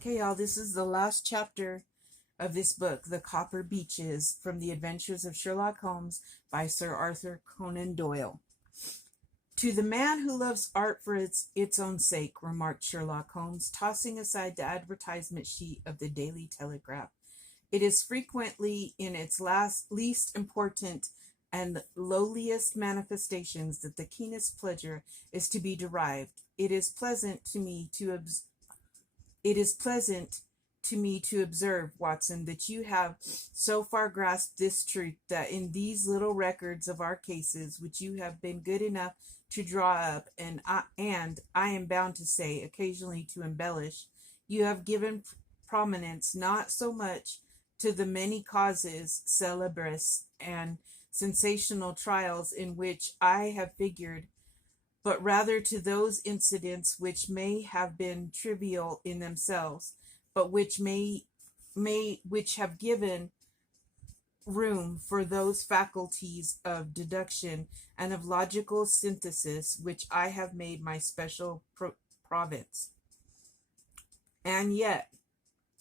Okay, y'all, this is the last chapter of this book, The Copper Beeches, from the Adventures of Sherlock Holmes by Sir Arthur Conan Doyle. To the man who loves art for its own sake, remarked Sherlock Holmes, tossing aside the advertisement sheet of the Daily Telegraph. It is frequently in its least important and lowliest manifestations that the keenest pleasure is to be derived. It is pleasant to me to observe, Watson, that you have so far grasped this truth that in these little records of our cases, which you have been good enough to draw up, and I am bound to say, occasionally to embellish, you have given prominence not so much to the many causes célèbres and sensational trials in which I have figured, but rather to those incidents which may have been trivial in themselves, but which have given room for those faculties of deduction and of logical synthesis which I have made my special province. And yet,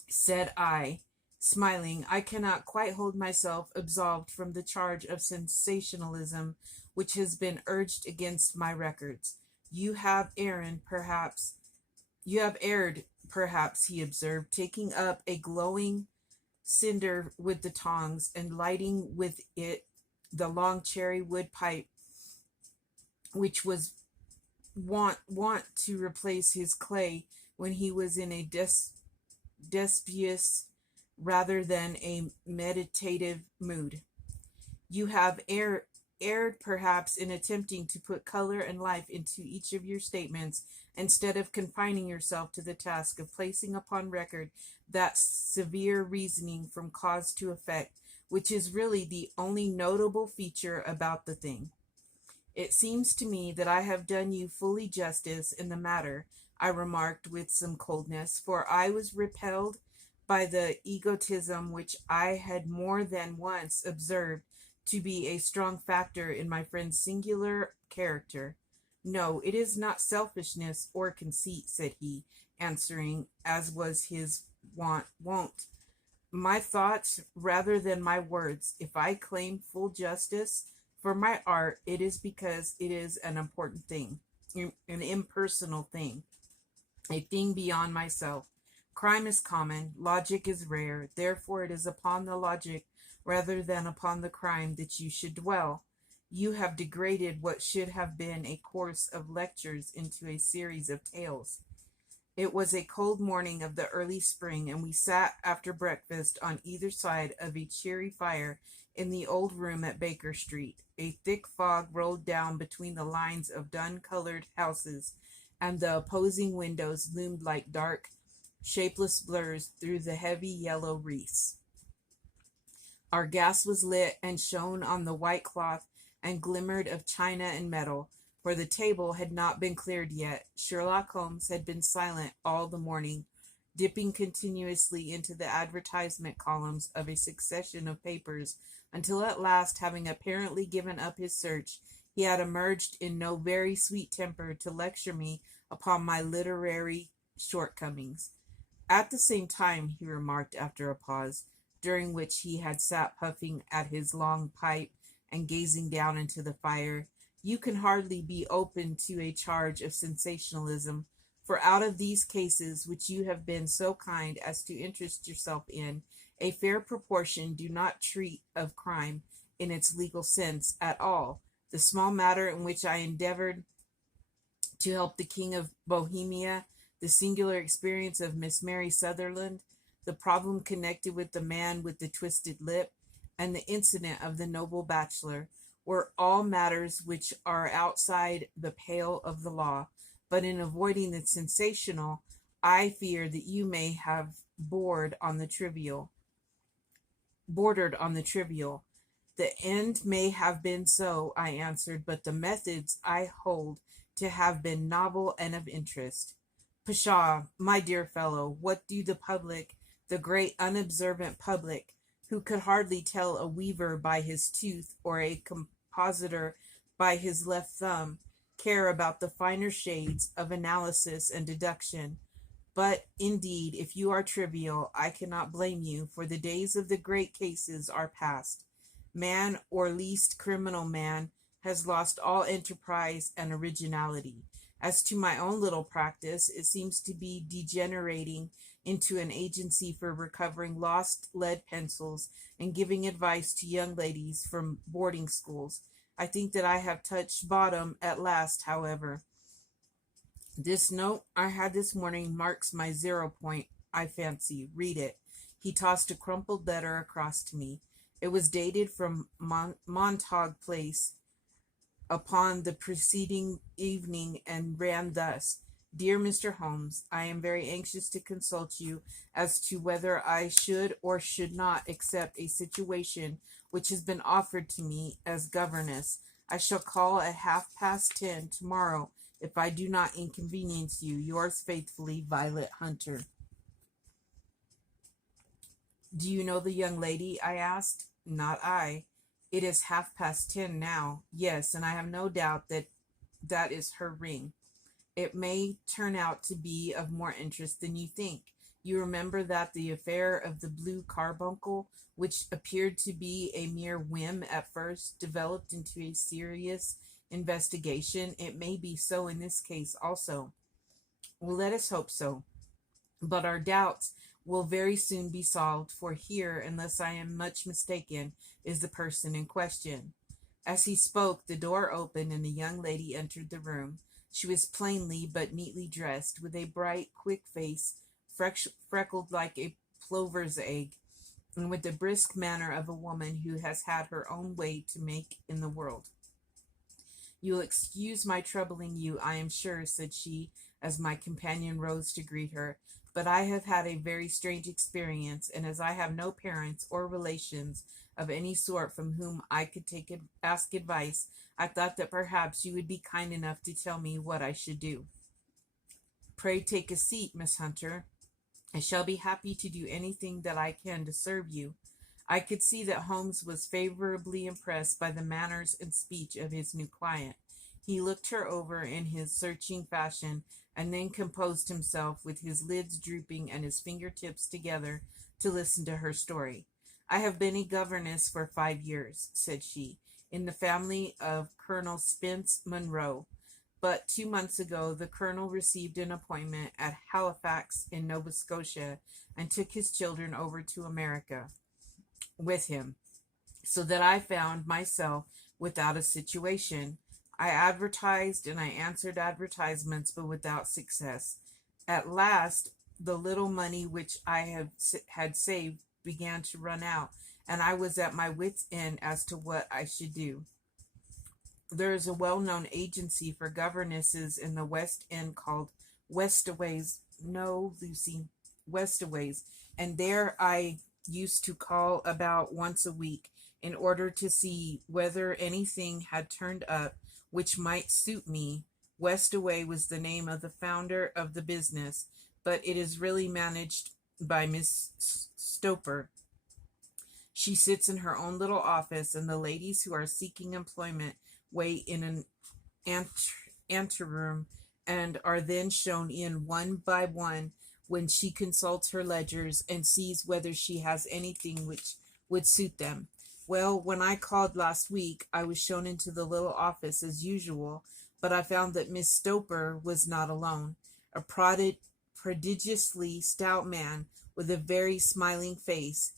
said I, smiling, I cannot quite hold myself absolved from the charge of sensationalism which has been urged against my records. You have erred, perhaps, he observed, taking up a glowing cinder with the tongs and lighting with it the long cherry wood pipe which was wont to replace his clay when he was in a dubious rather than a meditative mood. You have erred perhaps in attempting to put color and life into each of your statements instead of confining yourself to the task of placing upon record that severe reasoning from cause to effect, which is really the only notable feature about the thing. It seems to me that I have done you fully justice in the matter, I remarked with some coldness, for I was repelled by the egotism which I had more than once observed to be a strong factor in my friend's singular character. No, it is not selfishness or conceit, said he, answering, as was his wont, my thoughts rather than my words. If I claim full justice for my art, it is because it is an important thing, an impersonal thing, a thing beyond myself. Crime is common, logic is rare, therefore it is upon the logic rather than upon the crime that you should dwell. You have degraded what should have been a course of lectures into a series of tales. It was a cold morning of the early spring, and we sat after breakfast on either side of a cheery fire in the old room at Baker Street. A thick fog rolled down between the lines of dun-colored houses, and the opposing windows loomed like dark, shapeless blurs through the heavy yellow wreaths. Our gas was lit and shone on the white cloth and glimmered of china and metal, for the table had not been cleared yet. Sherlock Holmes had been silent all the morning, dipping continuously into the advertisement columns of a succession of papers, until at last, having apparently given up his search, he had emerged in no very sweet temper to lecture me upon my literary shortcomings. At the same time, he remarked after a pause, during which he had sat puffing at his long pipe and gazing down into the fire, you can hardly be open to a charge of sensationalism, for out of these cases which you have been so kind as to interest yourself in, a fair proportion do not treat of crime in its legal sense at all. The small matter in which I endeavored to help the King of Bohemia, the singular experience of Miss Mary Sutherland, the problem connected with the man with the twisted lip, and the incident of the noble bachelor, were all matters which are outside the pale of the law. But in avoiding the sensational, I fear that you may have bordered on the trivial. The end may have been so, I answered, but the methods I hold to have been novel and of interest. Pshaw, my dear fellow, what do the public, the great unobservant public, who could hardly tell a weaver by his tooth or a compositor by his left thumb, care about the finer shades of analysis and deduction? But indeed, if you are trivial, I cannot blame you, for the days of the great cases are past. Man, or least criminal man, has lost all enterprise and originality. As to my own little practice, it seems to be degenerating into an agency for recovering lost lead pencils and giving advice to young ladies from boarding schools. I think that I have touched bottom at last, however. This note I had this morning marks my 0 point, I fancy. Read it. He tossed a crumpled letter across to me. It was dated from Montague Place upon the preceding evening and ran thus: Dear Mr. Holmes, I am very anxious to consult you as to whether I should or should not accept a situation which has been offered to me as governess. I shall call at 10:30 tomorrow if I do not inconvenience you. Yours faithfully, Violet Hunter. Do you know the young lady? I asked. Not I. It is 10:30 now. Yes, and I have no doubt that that is her ring. It may turn out to be of more interest than you think. You remember that the affair of the blue carbuncle, which appeared to be a mere whim at first, developed into a serious investigation. It may be so in this case also. Well, let us hope so. But our doubts will very soon be solved, for here, unless I am much mistaken, is the person in question. As he spoke, the door opened and a young lady entered the room. She was plainly but neatly dressed, with a bright, quick face, freckled like a plover's egg, and with the brisk manner of a woman who has had her own way to make in the world. You'll excuse my troubling you, I am sure, said she, as my companion rose to greet her, but I have had a very strange experience, and as I have no parents or relations of any sort from whom I could ask advice, I thought that perhaps you would be kind enough to tell me what I should do. Pray take a seat, Miss Hunter. I shall be happy to do anything that I can to serve you. I could see that Holmes was favorably impressed by the manners and speech of his new client. He looked her over in his searching fashion, and then composed himself, with his lids drooping and his fingertips together, to listen to her story. I have been a governess for 5 years, said she, in the family of Colonel Spence Monroe. But 2 months ago the colonel received an appointment at Halifax in Nova Scotia, and took his children over to America with him, so that I found myself without a situation. I advertised and I answered advertisements, but without success. At last, the little money which I had saved began to run out, and I was at my wits' end as to what I should do. There is a well-known agency for governesses in the West End called Westaways. No, Lucy, Westaways, and there I used to call about once a week in order to see whether anything had turned up which might suit me. Westaway was the name of the founder of the business, but it is really managed by Miss Stoper. She sits in her own little office, and the ladies who are seeking employment wait in an anteroom and are then shown in one by one, when she consults her ledgers and sees whether she has anything which would suit them. Well, when I called last week, I was shown into the little office as usual, but I found that Miss Stoper was not alone. A prodigiously stout man, with a very smiling face,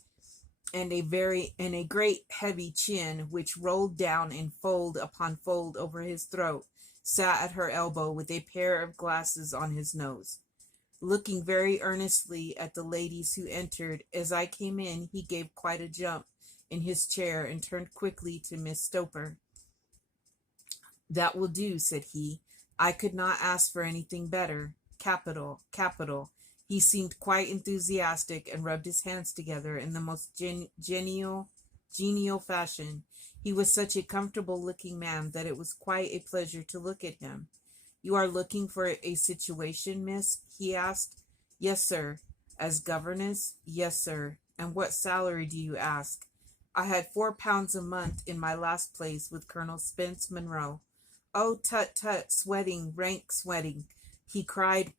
and a great heavy chin which rolled down in fold upon fold over his throat, sat at her elbow with a pair of glasses on his nose. Looking very earnestly at the ladies who entered, as I came in, he gave quite a jump in his chair and turned quickly to Miss Stoper. That will do, said he. I could not ask for anything better. Capital, capital. He seemed quite enthusiastic and rubbed his hands together in the most genial fashion. He was such a comfortable-looking man that it was quite a pleasure to look at him. You are looking for a situation, miss? He asked. Yes, sir. As governess? Yes, sir. And what salary do you ask? I had £4 a month in my last place with Colonel Spence Monroe. Oh, tut, tut, sweating, rank sweating, he cried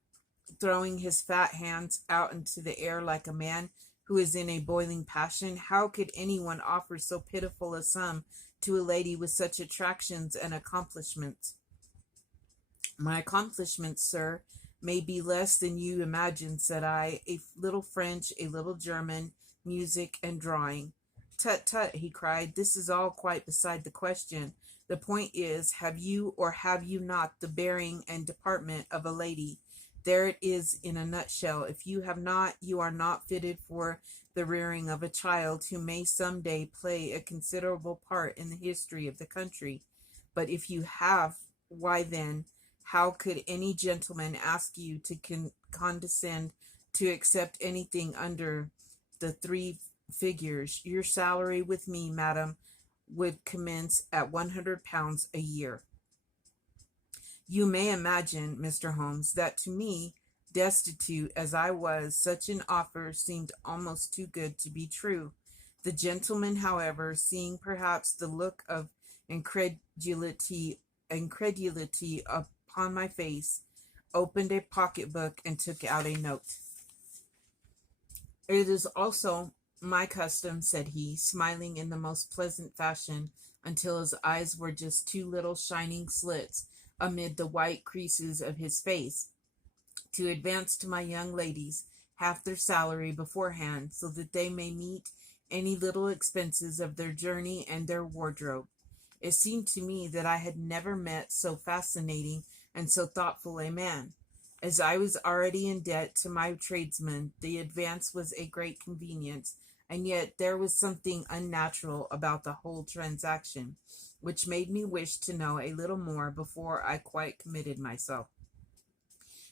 throwing his fat hands out into the air like a man who is in a boiling passion. How could anyone offer so pitiful a sum to a lady with such attractions and accomplishments? My accomplishments, sir, may be less than you imagine, said I. A little French, a little German, music, and drawing. Tut, tut, he cried. This is all quite beside the question. The point is, have you or have you not the bearing and deportment of a lady? There it is in a nutshell. If you have not, you are not fitted for the rearing of a child who may some day play a considerable part in the history of the country. But if you have, why then, how could any gentleman ask you to condescend to accept anything under the three figures? Your salary with me, madam, would commence at £100 a year. You may imagine, Mr. Holmes, that to me, destitute as I was, such an offer seemed almost too good to be true. The gentleman, however, seeing perhaps the look of incredulity upon my face, opened a pocketbook and took out a note. It is also my custom, said he, smiling in the most pleasant fashion until his eyes were just two little shining slits amid the white creases of his face, to advance to my young ladies half their salary beforehand, so that they may meet any little expenses of their journey and their wardrobe. It seemed to me that I had never met so fascinating and so thoughtful a man. As I was already in debt to my tradesmen, the advance was a great convenience, and yet there was something unnatural about the whole transaction, which made me wish to know a little more before I quite committed myself.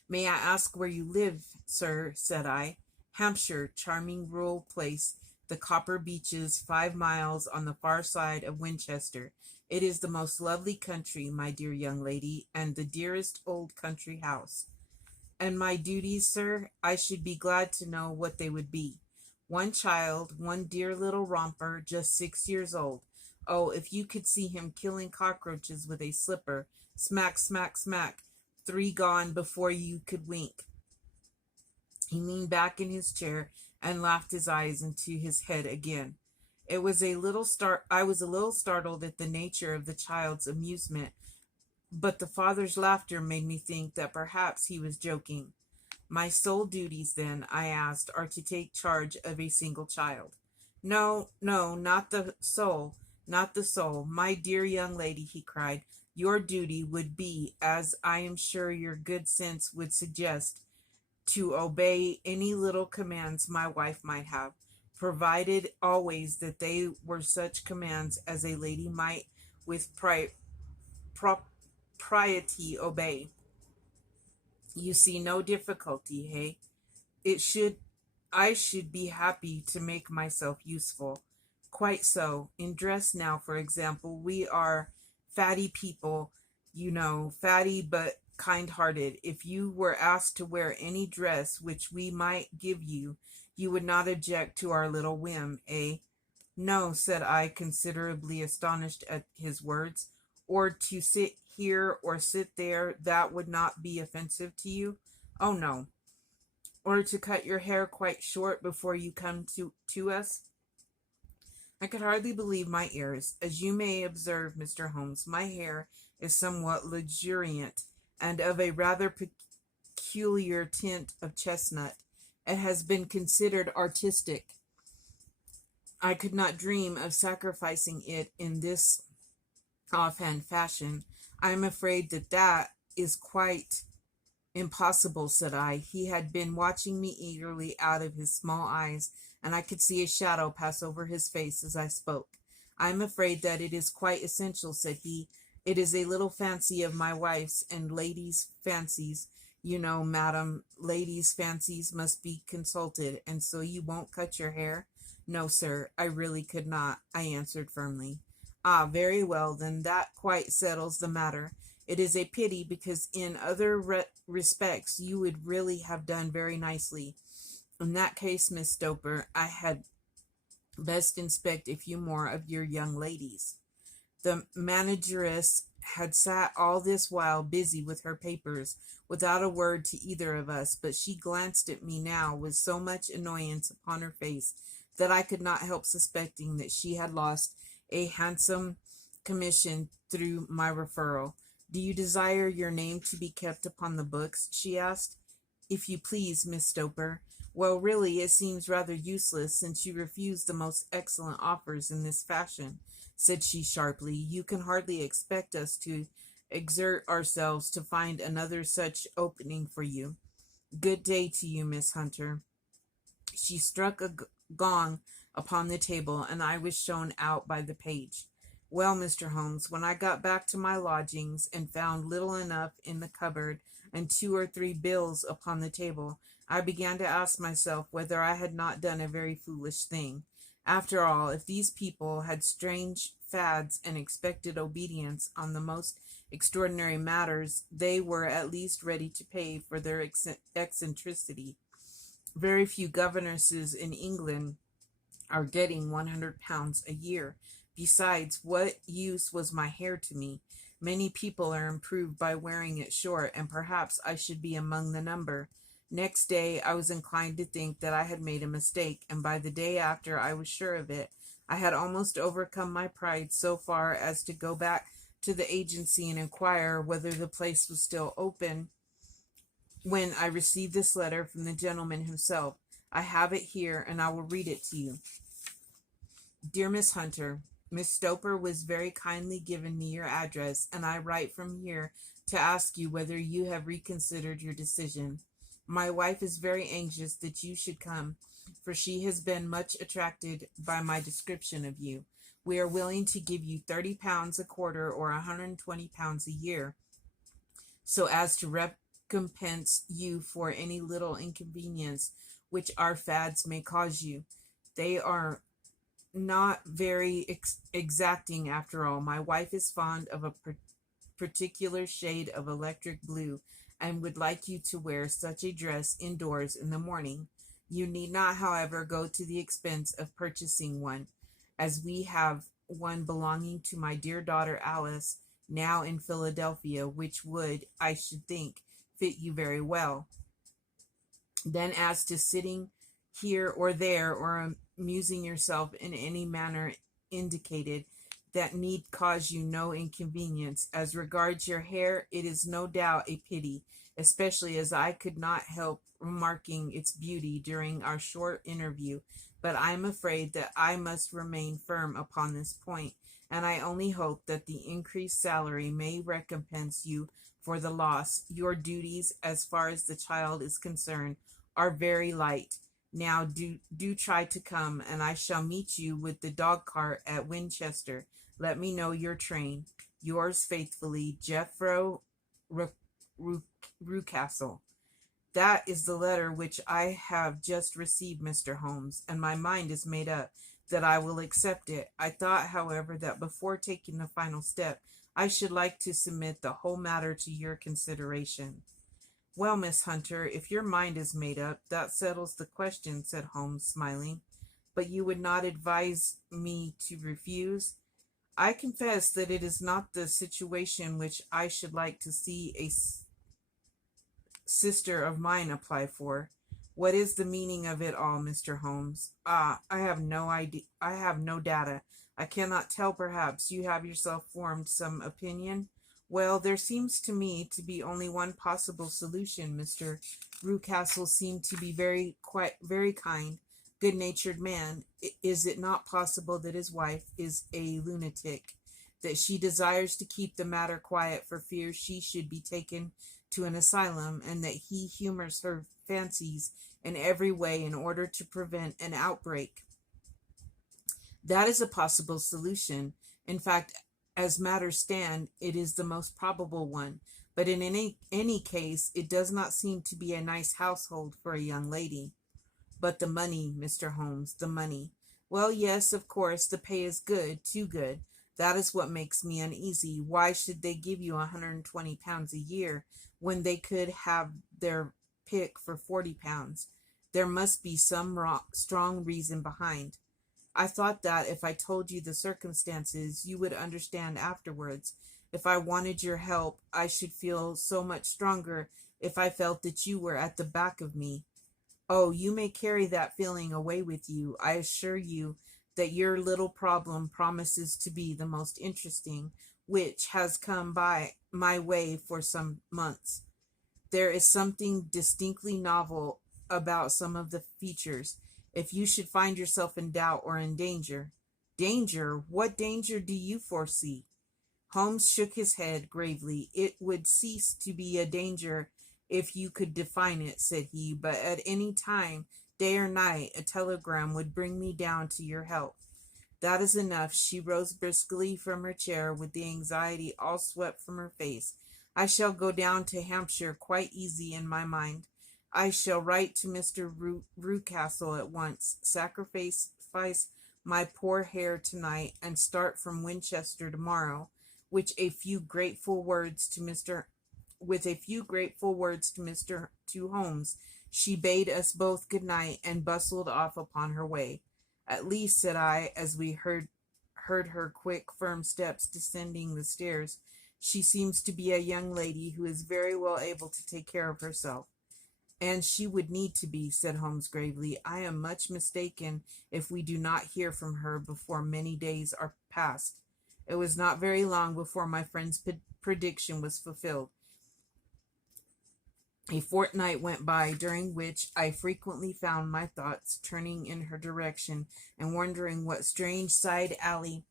May I ask where you live, sir? Said I. Hampshire, charming rural place, the Copper Beeches, 5 miles on the far side of Winchester. It is the most lovely country, my dear young lady, and the dearest old country house. And my duties, sir, I should be glad to know what they would be. One child, one dear little romper, just 6 years old. Oh, if you could see him killing cockroaches with a slipper, smack, smack, smack, 3 gone before you could wink. He leaned back in his chair and laughed his eyes into his head again. I was a little startled at the nature of the child's amusement, but the father's laughter made me think that perhaps he was joking. My sole duties, then, I asked, are to take charge of a single child. No, no, not the sole, not the sole. My dear young lady, he cried, your duty would be, as I am sure your good sense would suggest, to obey any little commands my wife might have, provided always that they were such commands as a lady might with propriety obey. You see no difficulty, hey? I should be happy to make myself useful. Quite so. In dress now, for example, we are fatty people, fatty but kind-hearted. If you were asked to wear any dress which we might give you, you would not object to our little whim, eh? No, said I, considerably astonished at his words. Or to sit here or sit there, that would not be offensive to you? Oh, no. Or to cut your hair quite short before you come to us? I could hardly believe my ears. As you may observe, Mr. Holmes, my hair is somewhat luxuriant and of a rather peculiar tint of chestnut. It has been considered artistic. I could not dream of sacrificing it in this offhand fashion. I am afraid that is quite impossible, said I. He had been watching me eagerly out of his small eyes, and I could see a shadow pass over his face as I spoke. I am afraid that it is quite essential, said he. It is a little fancy of my wife's, and ladies' fancies, madam, ladies' fancies must be consulted, and so you won't cut your hair? No, sir, I really could not, I answered firmly. Ah, very well, then that quite settles the matter. It is a pity, because in other respects you would really have done very nicely. In that case, Miss Stoper, I had best inspect a few more of your young ladies. The manageress had sat all this while busy with her papers, without a word to either of us, but she glanced at me now with so much annoyance upon her face that I could not help suspecting that she had lost a handsome commission through my referral. Do you desire your name to be kept upon the books? She asked. If you please, Miss Stoper. Well, really, it seems rather useless, since you refuse the most excellent offers in this fashion, said she sharply. You can hardly expect us to exert ourselves to find another such opening for you. Good day to you, Miss Hunter. She struck a gong upon the table, and I was shown out by the page. Well, Mr. Holmes, when I got back to my lodgings and found little enough in the cupboard and 2 or 3 bills upon the table, I began to ask myself whether I had not done a very foolish thing. After all, if these people had strange fads and expected obedience on the most extraordinary matters, they were at least ready to pay for their eccentricity. Very few governesses in England are getting £100 a year. Besides, what use was my hair to me? Many people are improved by wearing it short, and perhaps I should be among the number. Next day I was inclined to think that I had made a mistake, and by the day after I was sure of it. I had almost overcome my pride so far as to go back to the agency and inquire whether the place was still open, when I received this letter from the gentleman himself. I have it here, and I will read it to you. Dear Miss Hunter, Miss Stoper was very kindly given me your address, and I write from here to ask you whether you have reconsidered your decision. My wife is very anxious that you should come, for she has been much attracted by my description of you. We are willing to give you £30 a quarter or £120 a year, so as to recompense you for any little inconvenience which our fads may cause you. They are not very exacting after all. My wife is fond of a particular shade of electric blue, and would like you to wear such a dress indoors in the morning. You need not, however, go to the expense of purchasing one, as we have one belonging to my dear daughter Alice, now in Philadelphia, which would, I should think, fit you very well. Then as to sitting here or there, or amusing yourself in any manner indicated, that need cause you no inconvenience. As regards your hair, it is no doubt a pity, especially as I could not help remarking its beauty during our short interview, but I am afraid that I must remain firm upon this point, and I only hope that the increased salary may recompense you for the loss. Your duties, as far as the child is concerned, are very light. Now do try to come, and I shall meet you with the dog cart at Winchester. Let me know your train. Yours faithfully, Jethro Rucastle. That is the letter which I have just received, Mr. Holmes, and my mind is made up that I will accept it. I thought, however, that before taking the final step, I should like to submit the whole matter to your consideration. Well, Miss Hunter, if your mind is made up, that settles the question, said Holmes, smiling. But you would not advise me to refuse? I confess that it is not the situation which I should like to see a sister of mine apply for. What is the meaning of it all, Mr. Holmes? I have no idea. I have no data. I cannot tell. Perhaps you have yourself formed some opinion. Well, there seems to me to be only one possible solution. Mr. Rucastle seemed to be very kind, good-natured man. Is it not possible that his wife is a lunatic, that she desires to keep the matter quiet for fear she should be taken to an asylum, and that he humors her fancies in every way in order to prevent an outbreak? That is a possible solution. In fact, as matters stand, it is the most probable one. But in any case, it does not seem to be a nice household for a young lady. But the money, Mr. Holmes, the money. Well, yes, of course, the pay is good, too good. That is what makes me uneasy. Why should they give you £120 a year when they could have their pick for £40? There must be some strong reason behind. I thought that if I told you the circumstances, you would understand afterwards. If I wanted your help, I should feel so much stronger if I felt that you were at the back of me. Oh, you may carry that feeling away with you. I assure you that your little problem promises to be the most interesting which has come by my way for some months. There is something distinctly novel about some of the features. If you should find yourself in doubt or in danger, danger? What danger do you foresee? Holmes shook his head gravely. It would cease to be a danger if you could define it, said he, but at any time, day or night, a telegram would bring me down to your help. That is enough. She rose briskly from her chair with the anxiety all swept from her face. I shall go down to Hampshire quite easy in my mind. I shall write to Mr. Rucastle at once, sacrifice my poor hair tonight, and start from Winchester tomorrow, which a few grateful words to Mr. with a few grateful words to Mr. to Holmes. She bade us both good night and bustled off upon her way. At least, said I, as we heard her quick, firm steps descending the stairs, she seems to be a young lady who is very well able to take care of herself. And she would need to be, said Holmes gravely. I am much mistaken if we do not hear from her before many days are past. It was not very long before my friend's prediction was fulfilled. A fortnight went by, during which I frequently found my thoughts turning in her direction and wondering what strange side alley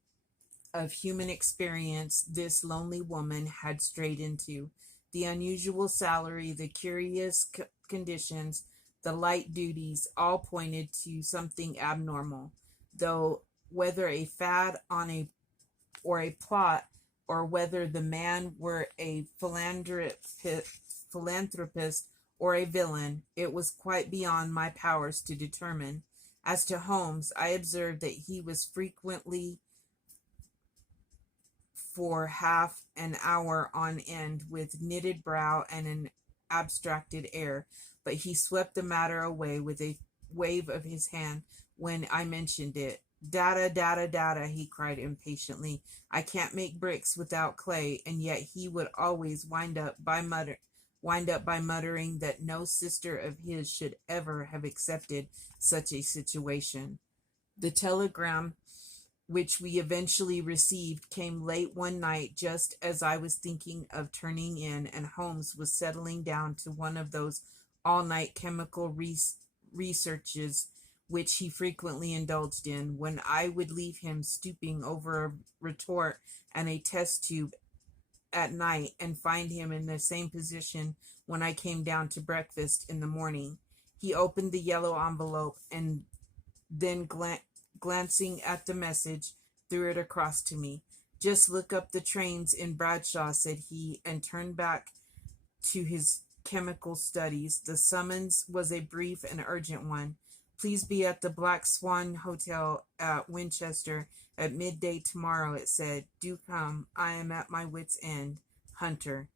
of human experience this lonely woman had strayed into. The unusual salary, the curious conditions, the light duties, all pointed to something abnormal, though whether a fad on a or a plot, or whether the man were a philanthropist or a villain, it was quite beyond my powers to determine. As to Holmes, I observed that he was frequently for half an hour on end with knitted brow and an abstracted air, but he swept the matter away with a wave of his hand when I mentioned it. Data, data, data, he cried impatiently. I can't make bricks without clay, and yet he would always wind up by muttering that no sister of his should ever have accepted such a situation. The telegram which we eventually received came late one night just as I was thinking of turning in, and Holmes was settling down to one of those all-night chemical researches which he frequently indulged in, when I would leave him stooping over a retort and a test tube at night, and find him in the same position when I came down to breakfast in the morning. He opened the yellow envelope, and then glancing at the message, threw it across to me. Just look up the trains in Bradshaw, said he, and turned back to his chemical studies. The summons was a brief and urgent one. Please be at the Black Swan Hotel at Winchester at midday tomorrow, it said. Do come. I am at my wit's end. Hunter.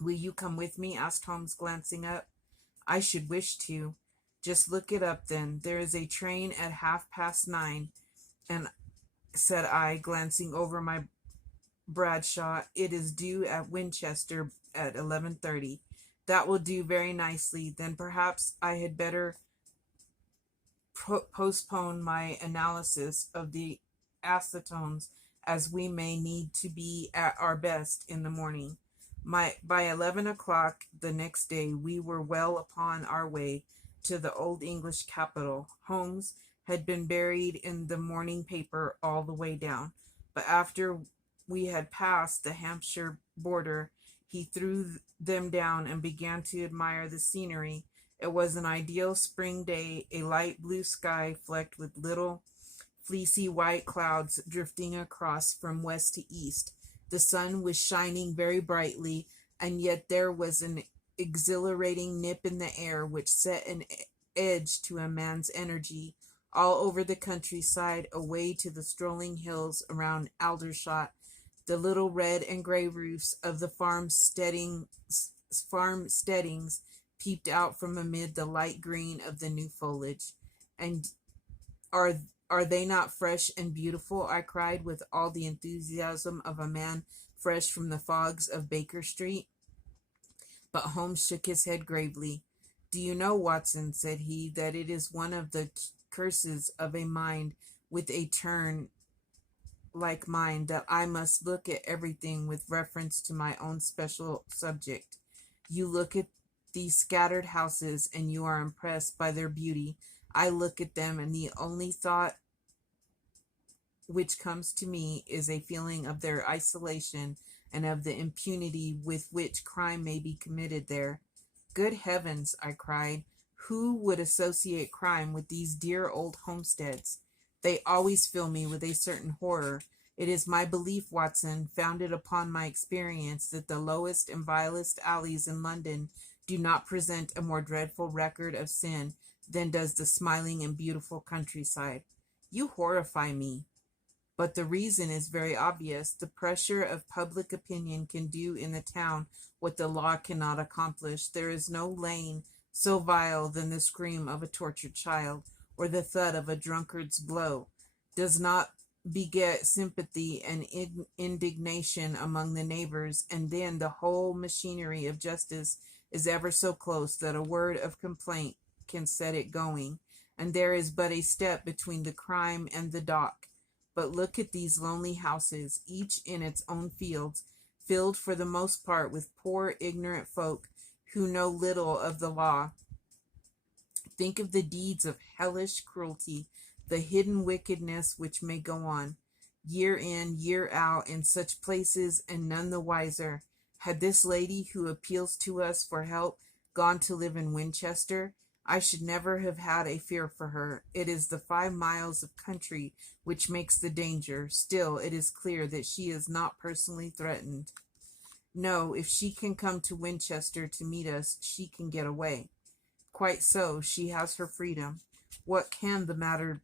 Will you come with me? Asked Holmes, glancing up. I should wish to. Just look it up then. There is a train at 9:30, and said I, glancing over my Bradshaw, it is due at Winchester at 11:30. That will do very nicely. Then perhaps I had better postpone my analysis of the acetones, as we may need to be at our best in the morning. By 11 o'clock the next day we were well upon our way to the old English capital. Holmes had been buried in the morning paper all the way down, but after we had passed the Hampshire border, he threw them down and began to admire the scenery. It was an ideal spring day, a light blue sky flecked with little fleecy white clouds drifting across from west to east. The sun was shining very brightly, and yet there was an exhilarating nip in the air which set an edge to a man's energy. All over the countryside, away to the strolling hills around Aldershot, the little red and gray roofs of the farm steadings peeped out from amid the light green of the new foliage. And are they not fresh and beautiful? I cried with all the enthusiasm of a man fresh from the fogs of Baker Street. But Holmes shook his head gravely. Do you know, Watson, said he, that it is one of the curses of a mind with a turn like mine that I must look at everything with reference to my own special subject. You look at these scattered houses and you are impressed by their beauty. I look at them and the only thought which comes to me is a feeling of their isolation and of the impunity with which crime may be committed there. Good heavens, I cried, who would associate crime with these dear old homesteads? They always fill me with a certain horror. It is my belief, Watson, founded upon my experience, that the lowest and vilest alleys in London do not present a more dreadful record of sin than does the smiling and beautiful countryside. You horrify me. But the reason is very obvious. The pressure of public opinion can do in the town what the law cannot accomplish. There is no lane so vile than the scream of a tortured child, or the thud of a drunkard's blow. Does not beget sympathy and indignation among the neighbors, and then the whole machinery of justice is ever so close that a word of complaint can set it going, and there is but a step between the crime and the dock. But look at these lonely houses, each in its own fields, filled for the most part with poor ignorant folk who know little of the law. Think of the deeds of hellish cruelty, the hidden wickedness which may go on, year in, year out, in such places, and none the wiser. Had this lady who appeals to us for help gone to live in Winchester, I should never have had a fear for her. It is the 5 miles of country which makes the danger. Still, it is clear that she is not personally threatened. No, if she can come to Winchester to meet us, she can get away. Quite so, she has her freedom. What can the matter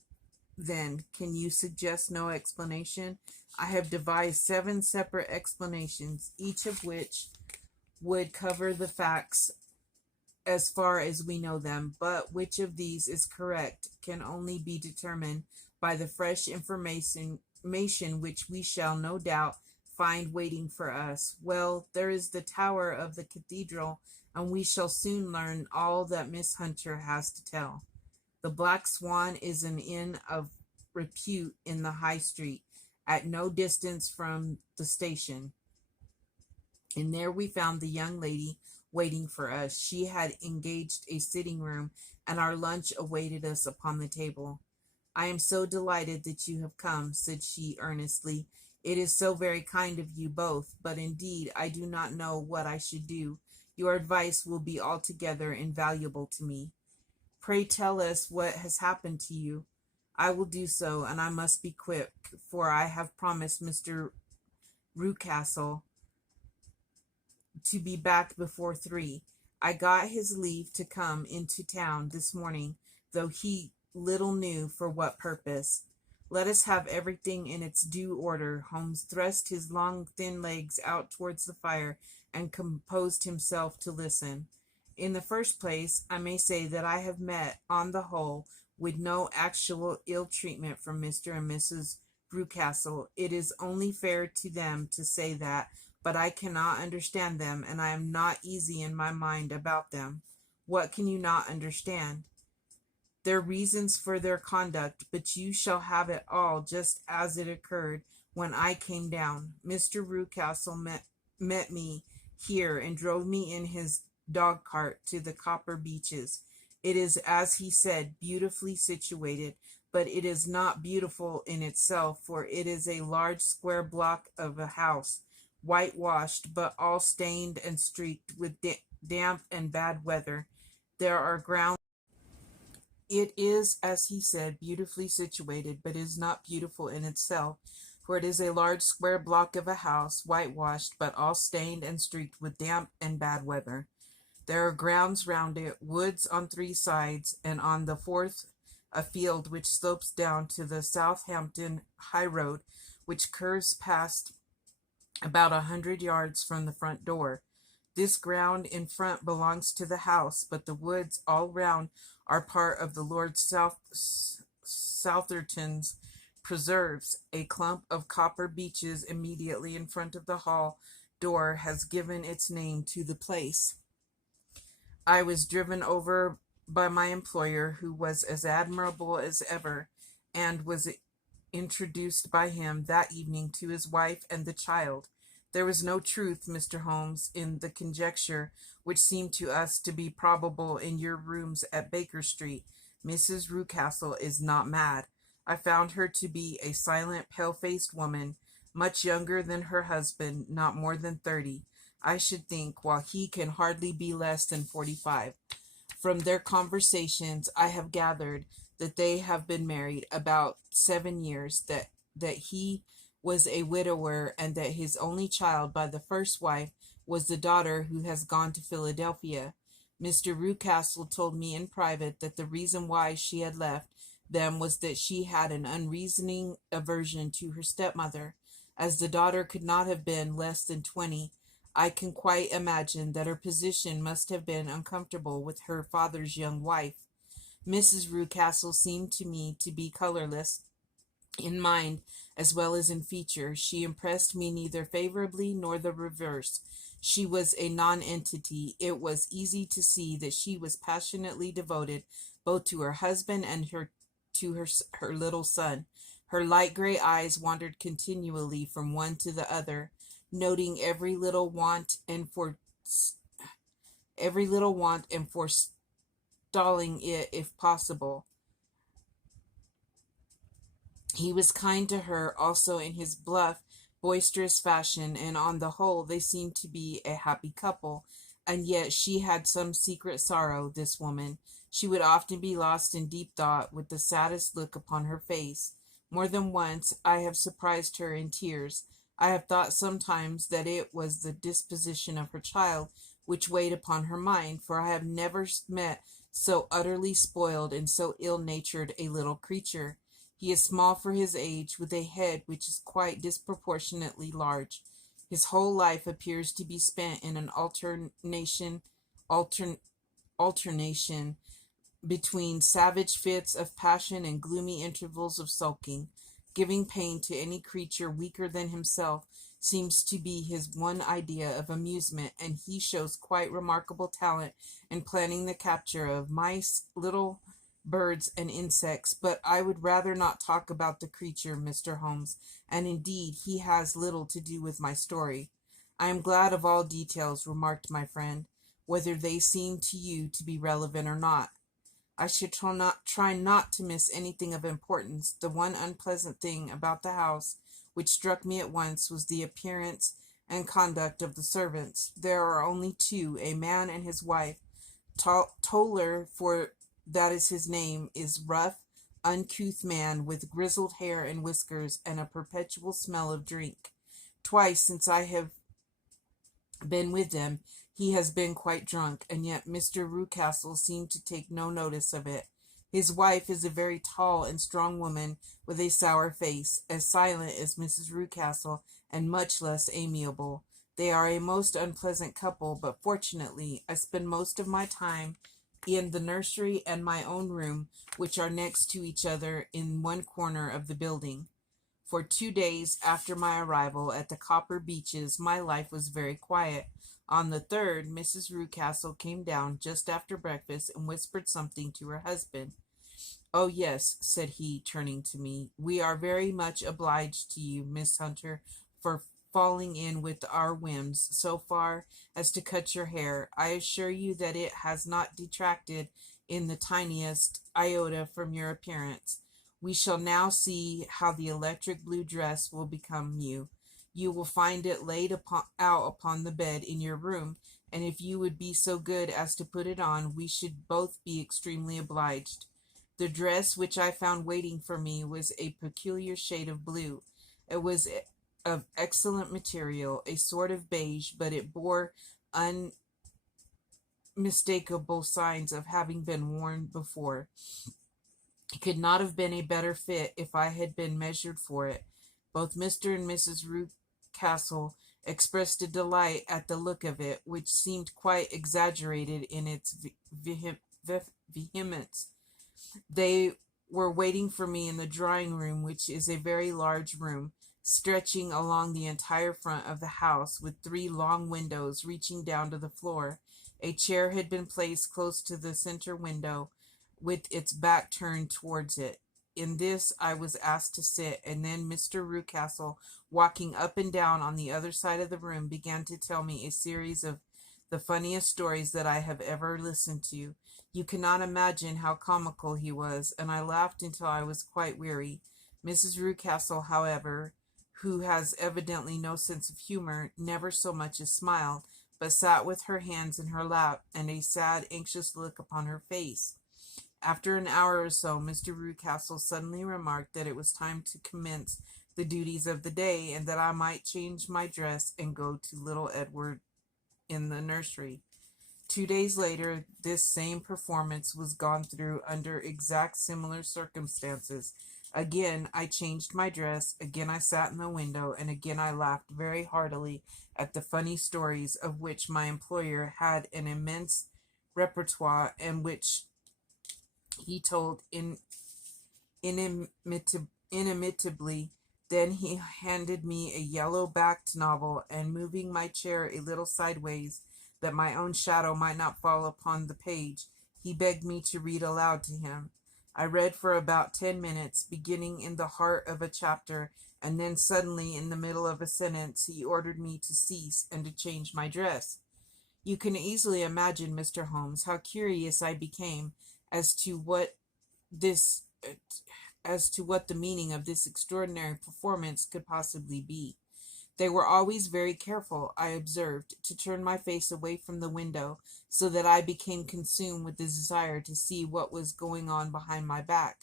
then? Can you suggest no explanation? I have devised 7 separate explanations, each of which would cover the facts as far as we know them, but which of these is correct can only be determined by the fresh information which we shall no doubt find waiting for us. Well, there is the tower of the cathedral, and we shall soon learn all that Miss Hunter has to tell. The Black Swan is an inn of repute in the High Street, at no distance from the station, and there we found the young lady waiting for us. She had engaged a sitting room, and our lunch awaited us upon the table. I am so delighted that you have come, said she earnestly. It is so very kind of you both, but indeed I do not know what I should do. Your advice will be altogether invaluable to me. Pray tell us what has happened to you. I will do so, and I must be quick, for I have promised Mr. Rucastle to be back before 3. I got his leave to come into town this morning, though he little knew for what purpose. Let us have everything in its due order. Holmes thrust his long thin legs out towards the fire and composed himself to listen. In the first place, I may say that I have met, on the whole, with no actual ill treatment from Mr. and Mrs. Rucastle. It is only fair to them to say that, but I cannot understand them, and I am not easy in my mind about them. What can you not understand? Their reasons for their conduct, but you shall have it all just as it occurred when I came down. Mr. Rucastle met me here and drove me in his dog cart to the Copper Beeches. It is, as he said, beautifully situated, but it is not beautiful in itself, for it is a large square block of a house, whitewashed, but all stained and streaked with damp and bad weather. There are grounds. It is, as he said, beautifully situated, but is not beautiful in itself, for it is a large square block of a house, whitewashed, but all stained and streaked with damp and bad weather. There are grounds round it, woods on 3 sides, and on the 4th a field which slopes down to the Southampton high road, which curves past about 100 yards from the front door. This ground in front belongs to the house, but the woods all round are part of the Lord Southerton's preserves. A clump of copper beeches immediately in front of the hall door has given its name to the place. I was driven over by my employer, who was as admirable as ever, and was introduced by him that evening to his wife and the child. There was no truth, Mr. Holmes, in the conjecture which seemed to us to be probable in your rooms at Baker Street. Mrs. Rucastle is not mad. I found her to be a silent, pale-faced woman, much younger than her husband, not more than 30, I should think, while he can hardly be less than 45. From their conversations, I have gathered that they have been married about 7 years, that he was a widower, and that his only child by the first wife was the daughter who has gone to Philadelphia. Mr. Rucastle told me in private that the reason why she had left them was that she had an unreasoning aversion to her stepmother. As the daughter could not have been less than 20, I can quite imagine that her position must have been uncomfortable with her father's young wife. Mrs. Rucastle seemed to me to be colorless in mind as well as in feature. She impressed me neither favorably nor the reverse. She was a nonentity. It was easy to see that she was passionately devoted both to her husband and her little son. Her light gray eyes wandered continually from one to the other, noting every little want and forestalling it if possible. He was kind to her also in his bluff, boisterous fashion, and on the whole they seemed to be a happy couple. And yet she had some secret sorrow, this woman. She would often be lost in deep thought, with the saddest look upon her face. More than once I have surprised her in tears. I have thought sometimes that it was the disposition of her child which weighed upon her mind, for I have never met so utterly spoiled and so ill-natured a little creature. He is small for his age, with a head which is quite disproportionately large. His whole life appears to be spent in an alternation between savage fits of passion and gloomy intervals of sulking. Giving pain to any creature weaker than himself seems to be his one idea of amusement, and he shows quite remarkable talent in planning the capture of mice, little birds, and insects. But I would rather not talk about the creature, Mr. Holmes, and indeed he has little to do with my story. I am glad of all details, remarked my friend, whether they seem to you to be relevant or not. I should try not to miss anything of importance. The one unpleasant thing about the house which struck me at once was the appearance and conduct of the servants. There are only two, a man and his wife. Toller, for that is his name, is rough, uncouth man with grizzled hair and whiskers and a perpetual smell of drink. Twice since I have been with them, he has been quite drunk, and yet Mr. Rucastle seemed to take no notice of it. His wife is a very tall and strong woman with a sour face, as silent as Mrs. Rucastle, and much less amiable. They are a most unpleasant couple, but fortunately I spend most of my time in the nursery and my own room, which are next to each other in one corner of the building. For 2 days after my arrival at the Copper Beeches, my life was very quiet. On the third, Mrs. Rucastle came down just after breakfast and whispered something to her husband. "Oh, yes," said he, turning to me, "we are very much obliged to you, Miss Hunter, for falling in with our whims so far as to cut your hair. I assure you that it has not detracted in the tiniest iota from your appearance. We shall now see how the electric blue dress will become you. You will find it laid out upon the bed in your room, and if you would be so good as to put it on, we should both be extremely obliged." The dress which I found waiting for me was a peculiar shade of blue. It was of excellent material, a sort of beige, but it bore unmistakable signs of having been worn before. It could not have been a better fit if I had been measured for it. Both Mr. and Mrs. Rucastle expressed a delight at the look of it, which seemed quite exaggerated in its vehemence. They were waiting for me in the drawing room, which is a very large room, stretching along the entire front of the house, with three long windows reaching down to the floor. A chair had been placed close to the center window, with its back turned towards it. In this I was asked to sit, and then Mr. Rucastle, walking up and down on the other side of the room, began to tell me a series of the funniest stories that I have ever listened to. You cannot imagine how comical he was, and I laughed until I was quite weary. Mrs. Rucastle, however, who has evidently no sense of humor, never so much as smiled, but sat with her hands in her lap and a sad, anxious look upon her face. After an hour or so, Mr. Rucastle suddenly remarked that it was time to commence the duties of the day, and that I might change my dress and go to little Edward in the nursery. 2 days later, this same performance was gone through under exact similar circumstances. Again I changed my dress, again I sat in the window, and again I laughed very heartily at the funny stories of which my employer had an immense repertoire, and which he told inimitably. Then he handed me a yellow-backed novel, and moving my chair a little sideways, that my own shadow might not fall upon the page, he begged me to read aloud to him. I read for about 10 minutes, beginning in the heart of a chapter, and then suddenly, in the middle of a sentence, he ordered me to cease and to change my dress. You can easily imagine, Mr. Holmes, how curious I became as to what this as to what the meaning of this extraordinary performance could possibly be. They were always very careful, I observed, to turn my face away from the window, so that I became consumed with the desire to see what was going on behind my back.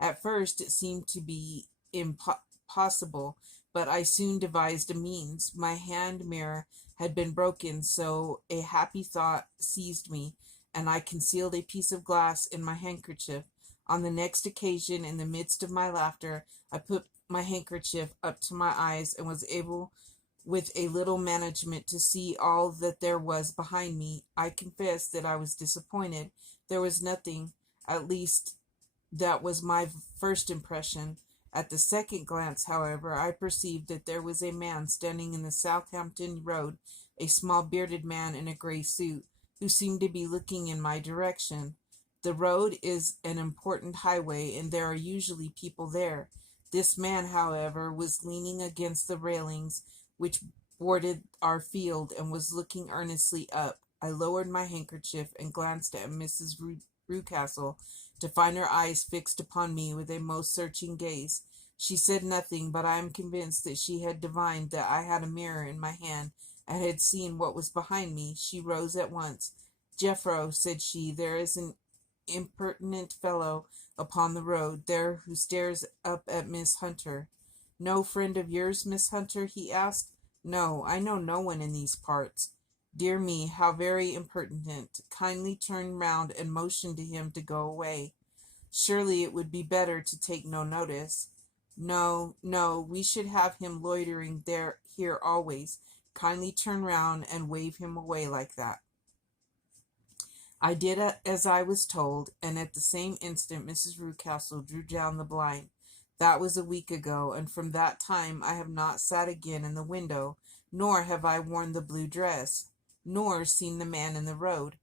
At first it seemed to be impossible, but I soon devised a means. My hand mirror had been broken, so a happy thought seized me, and I concealed a piece of glass in my handkerchief. On the next occasion, in the midst of my laughter, I put my handkerchief up to my eyes, and was able with a little management to see all that there was behind me. I confess that I was disappointed. There was nothing, at least that was my first impression. At the second glance, however, I perceived that there was a man standing in the Southampton Road, a small bearded man in a grey suit, who seemed to be looking in my direction. The road is an important highway, and there are usually people there. This man, however, was leaning against the railings which bordered our field, and was looking earnestly up. I lowered my handkerchief and glanced at Mrs. Rucastle, to find her eyes fixed upon me with a most searching gaze. She said nothing, but I am convinced that she had divined that I had a mirror in my hand, and had seen what was behind me. She rose at once. "Jeffro," said she, "there is an impertinent fellow upon the road there who stares up at Miss Hunter." "No friend of yours, Miss Hunter?" he asked. "No, I know no one in these parts." "Dear me, how very impertinent. Kindly turn round and motion to him to go away." "Surely it would be better to take no notice." "No, no, we should have him loitering here always. Kindly turn round and wave him away like that." I did as I was told, and at the same instant Mrs. Rucastle drew down the blind. That was a week ago, and from that time I have not sat again in the window, nor have I worn the blue dress, nor seen the man in the road.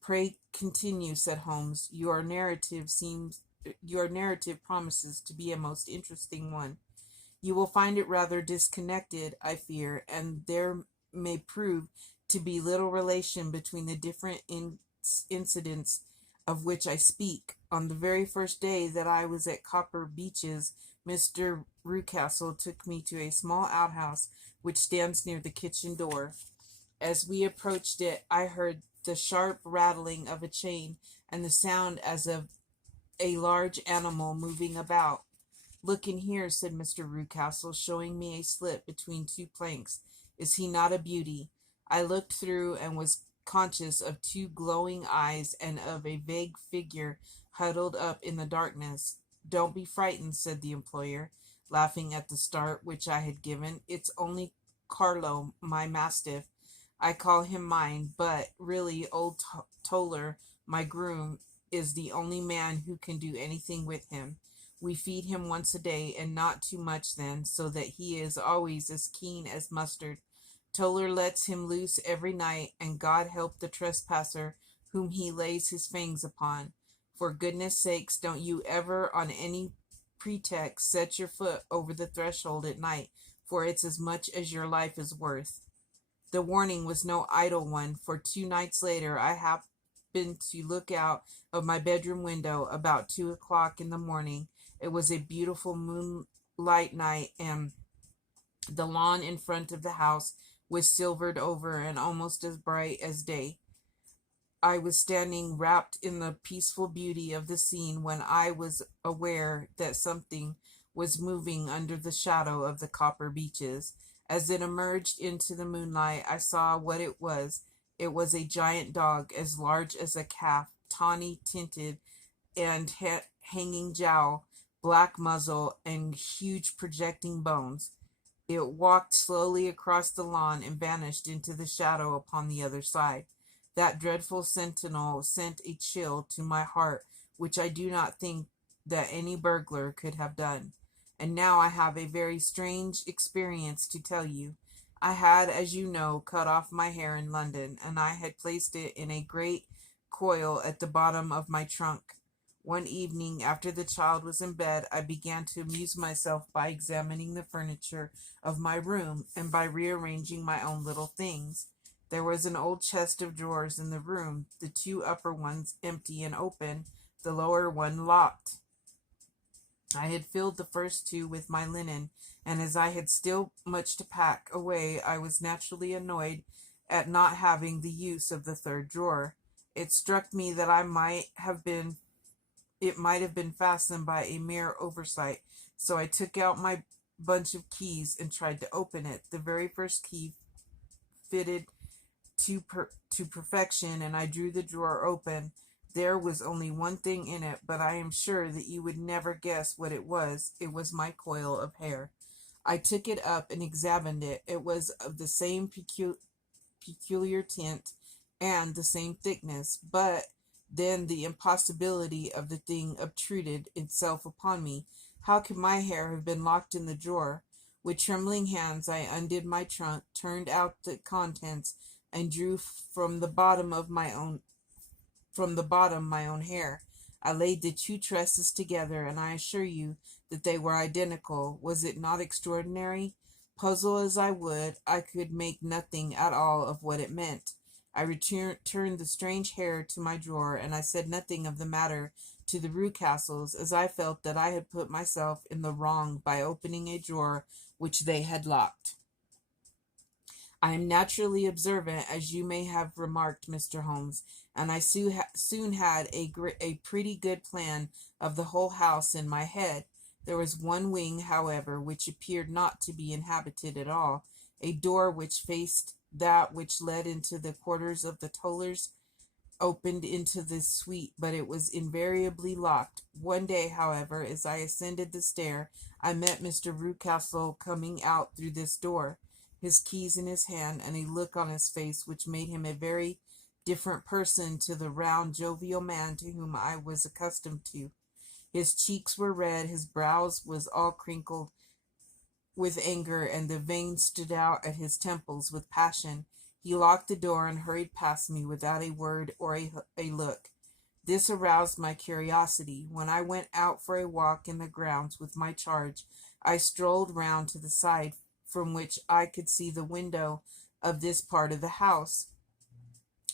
"Pray continue," said Holmes. Your narrative promises to be a most interesting one. You will find it rather disconnected, I fear, and there may prove to be little relation between the different incidents of which I speak. On the very first day that I was at Copper Beeches, Mr. Rucastle took me to a small outhouse which stands near the kitchen door. As we approached it, I heard the sharp rattling of a chain, and the sound as of a large animal moving about. "Look in here," said Mr. Rucastle, showing me a slit between two planks. "Is he not a beauty?" I looked through, and was conscious of two glowing eyes, and of a vague figure huddled up in the darkness. "Don't be frightened," said the employer, laughing at the start which I had given. "It's only Carlo, my mastiff. I call him mine, but really old Toller, my groom, is the only man who can do anything with him. We feed him once a day, and not too much then, so that he is always as keen as mustard. Toller lets him loose every night, and God help the trespasser whom he lays his fangs upon. For goodness sakes, don't you ever on any pretext set your foot over the threshold at night, for it's as much as your life is worth. The warning was no idle one, for 2 nights later I happened to look out of my bedroom window about 2 o'clock in the morning. It was a beautiful moonlight night, and the lawn in front of the house was silvered over and almost as bright as day. I was standing wrapped in the peaceful beauty of the scene when I was aware that something was moving under the shadow of the Copper Beeches. As it emerged into the moonlight, I saw what it was. It was a giant dog, as large as a calf, tawny tinted and hanging jowl, black muzzle, and huge projecting bones. It walked slowly across the lawn and vanished into the shadow upon the other side. That dreadful sentinel sent a chill to my heart which I do not think that any burglar could have done. And now I have a very strange experience to tell you. I had, as you know, cut off my hair in London, and I had placed it in a great coil at the bottom of my trunk. One evening, after the child was in bed, I began to amuse myself by examining the furniture of my room and by rearranging my own little things. There was an old chest of drawers in the room, the 2 upper ones empty and open, the lower one locked. I had filled the first 2 with my linen, and as I had still much to pack away, I was naturally annoyed at not having the use of the 3rd drawer. It struck me that it might have been fastened by a mere oversight, so I took out my bunch of keys and tried to open it. The very first key fitted to perfection, and I drew the drawer open. There was only one thing in it, but I am sure that you would never guess what it was. It was my coil of hair. I took it up and examined it. It was of the same peculiar tint and the same thickness, but then the impossibility of the thing obtruded itself upon me. How could my hair have been locked in the drawer? With trembling hands I undid my trunk, turned out the contents, and drew from the bottom my own hair. I laid the 2 tresses together, and I assure you that they were identical. Was it not extraordinary? Puzzle as I would, I could make nothing at all of what it meant. I returned the strange hair to my drawer, and I said nothing of the matter to the Rucastles, as I felt that I had put myself in the wrong by opening a drawer which they had locked. I am naturally observant, as you may have remarked, Mr. Holmes, and I soon had a pretty good plan of the whole house in my head. There was one wing, however, which appeared not to be inhabited at all. A door which faced that which led into the quarters of the Tollers opened into this suite, but it was invariably locked. One day, however, as I ascended the stair, I met Mr. Rucastle coming out through this door, his keys in his hand, and a look on his face which made him a very different person to the round, jovial man to whom I was accustomed to. His cheeks were red, his brows was all crinkled with anger, and the veins stood out at his temples with passion. He locked the door and hurried past me without a word or a look. This aroused my curiosity. When I went out for a walk in the grounds with my charge, I strolled round to the side from which I could see the window of this part of the house.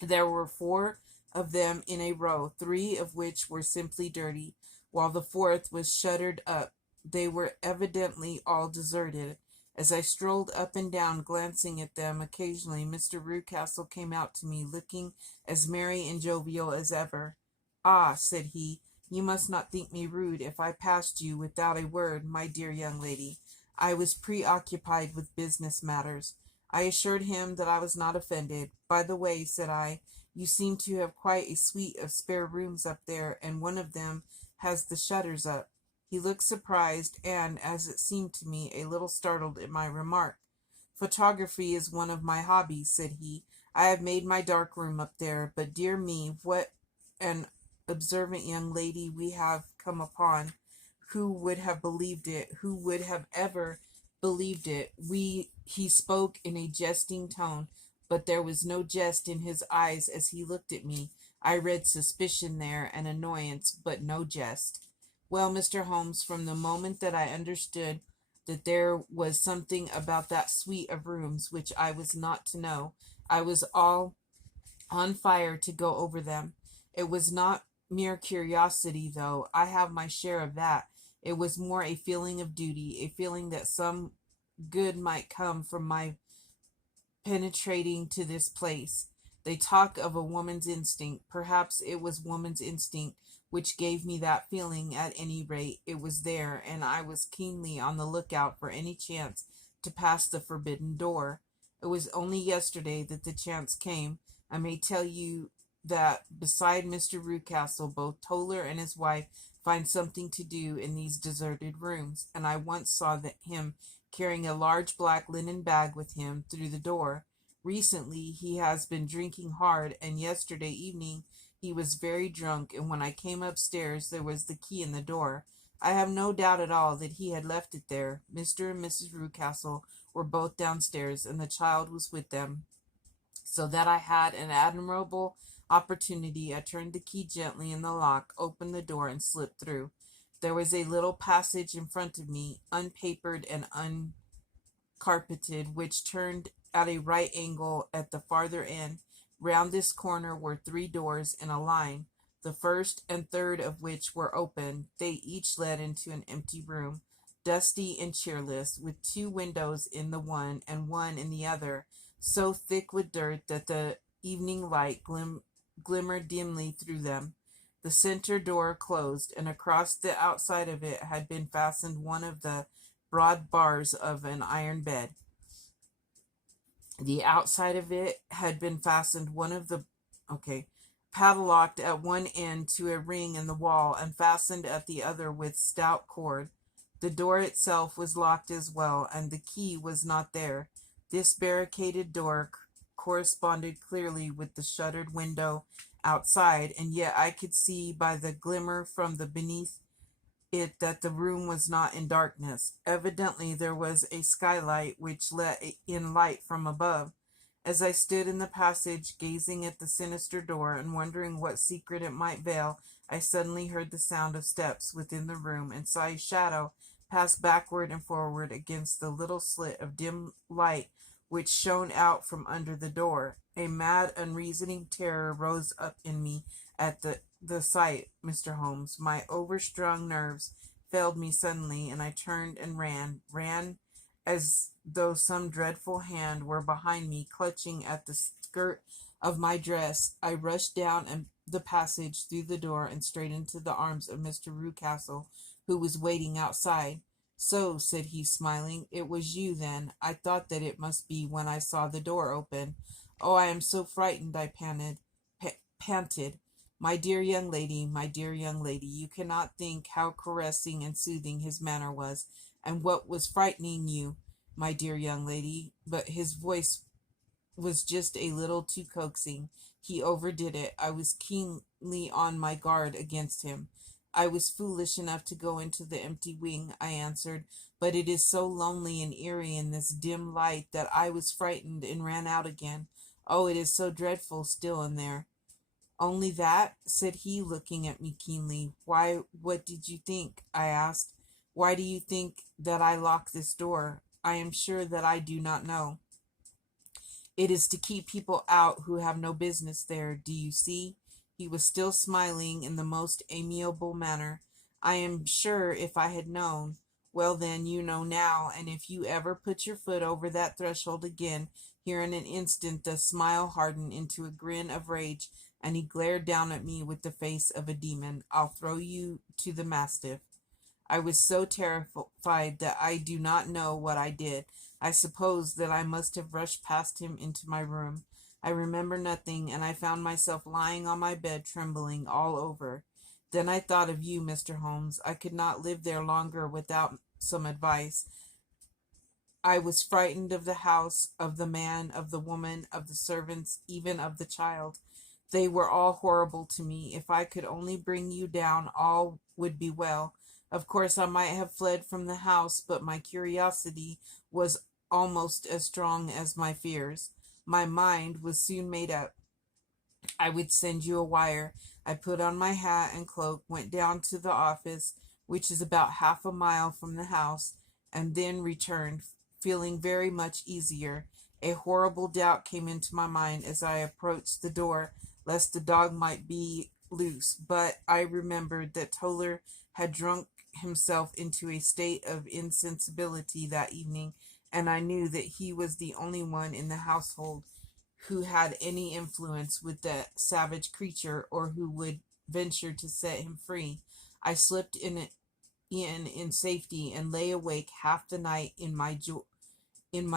There were 4 of them in a row, 3 of which were simply dirty, while the 4th was shuttered up. They were evidently all deserted. As I strolled up and down, glancing at them occasionally, Mr. Rucastle came out to me, looking as merry and jovial as ever. "Ah," said he, "you must not think me rude if I passed you without a word, my dear young lady. I was preoccupied with business matters." I assured him that I was not offended. "By the way," said I, "you seem to have quite a suite of spare rooms up there, and one of them has the shutters up." He looked surprised and, as it seemed to me, a little startled at my remark. "Photography is one of my hobbies," said he. "I have made my dark room up there, but dear me, what an observant young lady we have come upon. Who would have believed it? Who would have ever believed it? He spoke in a jesting tone, but there was no jest in his eyes as he looked at me. I read suspicion there and annoyance, but no jest. Well, Mr. Holmes, from the moment that I understood that there was something about that suite of rooms which I was not to know, I was all on fire to go over them. It was not mere curiosity, though. I have my share of that. It was more a feeling of duty, a feeling that some good might come from my penetrating to this place. They talk of a woman's instinct. Perhaps it was woman's instinct which gave me that feeling. At any rate, it was there, and I was keenly on the lookout for any chance to pass the forbidden door. It was only yesterday that the chance came. I may tell you that beside Mr. Rucastle, both Toller and his wife find something to do in these deserted rooms, and I once saw him carrying a large black linen bag with him through the door. Recently he has been drinking hard, and yesterday evening he was very drunk, and when I came upstairs there was the key in the door. I have no doubt at all that he had left it there. Mr. and Mrs. Rucastle were both downstairs, and the child was with them, so that I had an admirable opportunity. I turned the key gently in the lock, opened the door, and slipped through. There was a little passage in front of me, unpapered and uncarpeted, which turned at a right angle at the farther end. Round this corner were three doors in a line, the first and third of which were open. They each led into an empty room, dusty and cheerless, with two windows in the one and one in the other, so thick with dirt that the evening light glimmered dimly through them. The center door closed, and across the outside of it had been fastened one of the broad bars of an iron bed. The outside of it had been fastened one of the padlocked at one end to a ring in the wall and fastened at the other with stout cord. The door itself was locked as well, and the key was not there. This barricaded door corresponded clearly with the shuttered window outside, and yet I could see by the glimmer from the beneath it that the room was not in darkness. Evidently there was a skylight which let in light from above. As I stood in the passage, gazing at the sinister door and wondering what secret it might veil, I suddenly heard the sound of steps within the room and saw a shadow pass backward and forward against the little slit of dim light which shone out from under the door. A mad, unreasoning terror rose up in me at the sight, Mr. Holmes. My overstrung nerves failed me suddenly, and I turned and ran as though some dreadful hand were behind me, clutching at the skirt of my dress. I rushed down the passage, through the door, and straight into the arms of Mr. Rucastle, who was waiting outside. So, said he, smiling, it was you, then. I thought that it must be when I saw the door open. Oh, I am so frightened, I panted. My dear young lady, my dear young lady, you cannot think how caressing and soothing his manner was, and what was frightening you, my dear young lady. But his voice was just a little too coaxing. He overdid it. I was keenly on my guard against him. I was foolish enough to go into the empty wing, I answered, but it is so lonely and eerie in this dim light that I was frightened and ran out again. Oh, it is so dreadful still in there. Only that? Said he, looking at me keenly. Why, what did you think? I asked. Why do you think that I locked this door? I am sure that I do not know. It is to keep people out who have no business there. Do you see? He was still smiling in the most amiable manner. I am sure if I had known. Well, then, you know now, and if you ever put your foot over that threshold again, here in an instant the smile hardened into a grin of rage, and he glared down at me with the face of a demon. I'll throw you to the mastiff. I was so terrified that I do not know what I did. I suppose that I must have rushed past him into my room. I remember nothing, and I found myself lying on my bed, trembling all over. Then I thought of you, Mr. Holmes. I could not live there longer without some advice. I was frightened of the house, of the man, of the woman, of the servants, even of the child. They were all horrible to me. If I could only bring you down, all would be well. Of course, I might have fled from the house, but my curiosity was almost as strong as my fears. My mind was soon made up. I would send you a wire. I put on my hat and cloak, went down to the office, which is about half a mile from the house, and then returned, feeling very much easier. A horrible doubt came into my mind as I approached the door, lest the dog might be loose, but I remembered that Toller had drunk himself into a state of insensibility that evening, and I knew that he was the only one in the household who had any influence with the savage creature or who would venture to set him free. I slipped in safety and lay awake half the night in my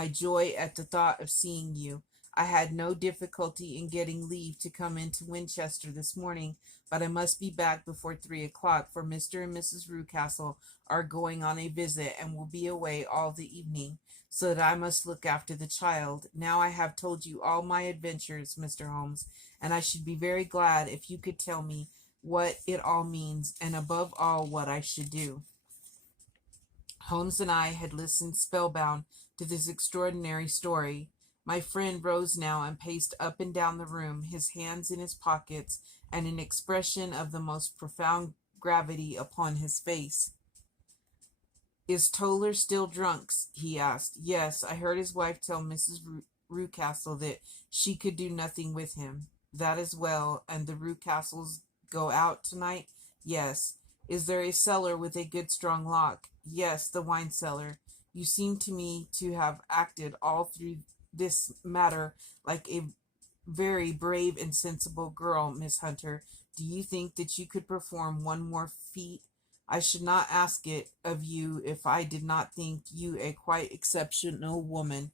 joy at the thought of seeing you. I had no difficulty in getting leave to come into Winchester this morning, but I must be back before 3 o'clock, for Mr. and Mrs. Rucastle are going on a visit and will be away all the evening, so that I must look after the child. Now I have told you all my adventures, Mr. Holmes, and I should be very glad if you could tell me what it all means, and above all, what I should do. Holmes and I had listened spellbound to this extraordinary story. My friend rose now and paced up and down the room, his hands in his pockets, and an expression of the most profound gravity upon his face. "Is Toller still drunk?" he asked. "Yes, I heard his wife tell Mrs. Rucastle that she could do nothing with him." "That is well. And the Rucastles go out tonight?" "Yes." "Is there a cellar with a good strong lock?" "Yes, the wine cellar. You seem to me to have acted all through this matter like a very brave and sensible girl, Miss Hunter. Do you think that you could perform one more feat? I should not ask it of you if I did not think you a quite exceptional woman."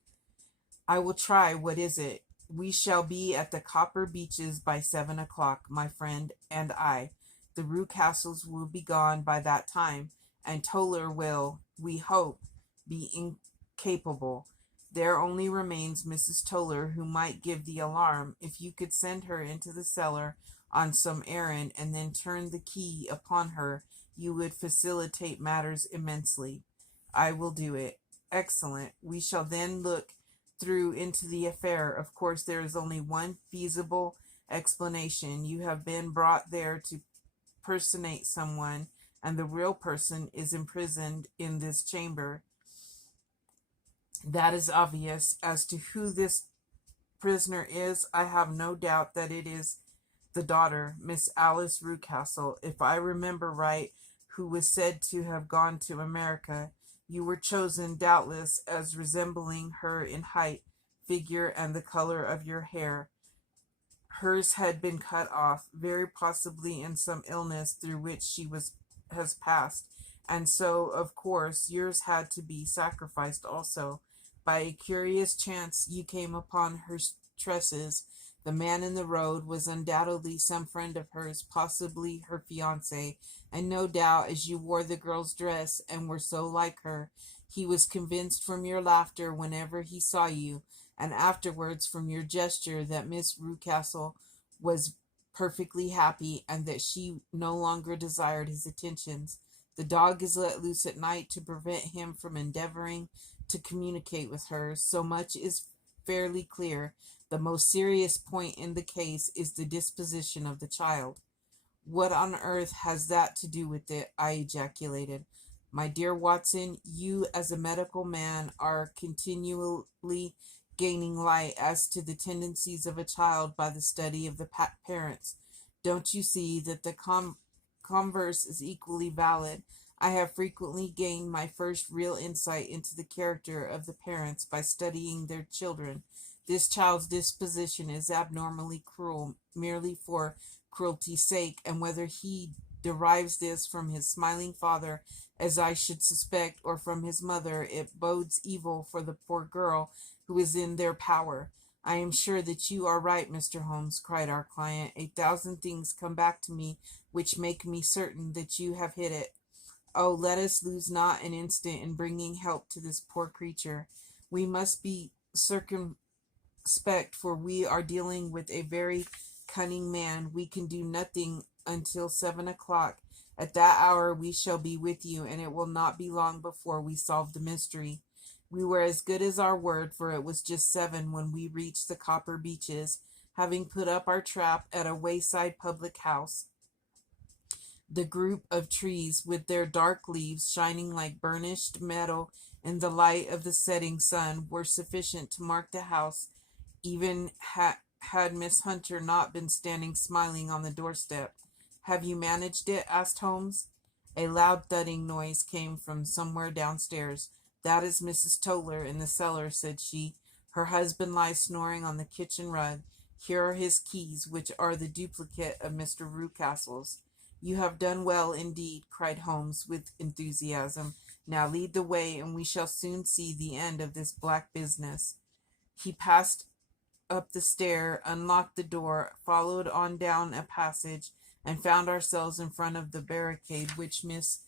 "I will try. What is it?" "We shall be at the Copper Beeches by 7 o'clock, my friend and I. The Rucastles will be gone by that time, and Toller will, we hope, be incapable. There only remains Mrs. Toller, who might give the alarm. If you could send her into the cellar on some errand, and then turn the key upon her, you would facilitate matters immensely." "I will do it." "Excellent. We shall then look through into the affair. Of course, there is only one feasible explanation. You have been brought there to personate someone, and the real person is imprisoned in this chamber. That is obvious. As to who this prisoner is, I have no doubt that it is the daughter, Miss Alice Rucastle, if I remember right, who was said to have gone to America. You were chosen, doubtless, as resembling her in height, figure, and the color of your hair. Hers had been cut off, very possibly in some illness through which she has passed, and so, of course, yours had to be sacrificed also. By a curious chance you came upon her tresses. The man in the road was undoubtedly some friend of hers, possibly her fiancé, and no doubt, as you wore the girl's dress and were so like her, he was convinced from your laughter whenever he saw you, and afterwards from your gesture, that Miss Rucastle was perfectly happy, and that she no longer desired his attentions. The dog is let loose at night to prevent him from endeavoring to communicate with her. So much is fairly clear. The most serious point in the case is the disposition of the child." "What on earth has that to do with it?" I ejaculated. "My dear Watson, you as a medical man are continually gaining light as to the tendencies of a child by the study of the parents. Don't you see that the converse is equally valid? I have frequently gained my first real insight into the character of the parents by studying their children. This child's disposition is abnormally cruel, merely for cruelty's sake, and whether he derives this from his smiling father, as I should suspect, or from his mother, it bodes evil for the poor girl who is in their power." "I am sure that you are right, Mr. Holmes," cried our client. "A thousand things come back to me which make me certain that you have hit it. Oh, let us lose not an instant in bringing help to this poor creature. We must be circumspect, for we are dealing with a very cunning man. We can do nothing until 7 o'clock. At that hour we shall be with you, and it will not be long before we solve the mystery. We were as good as our word, for it was just 7 when we reached the Copper Beeches, having put up our trap at a wayside public house. The group of trees, with their dark leaves shining like burnished metal in the light of the setting sun, were sufficient to mark the house, even had Miss Hunter not been standing smiling on the doorstep. "Have you managed it?" asked Holmes. A loud thudding noise came from somewhere downstairs. "That is Mrs. Toller in the cellar," said she. "Her husband lies snoring on the kitchen rug. Here are his keys, which are the duplicate of Mr. Rucastle's." "You have done well indeed," cried Holmes with enthusiasm. "Now lead the way, and we shall soon see the end of this black business." He passed up the stair, unlocked the door, followed on down a passage, and found ourselves in front of the barricade which Miss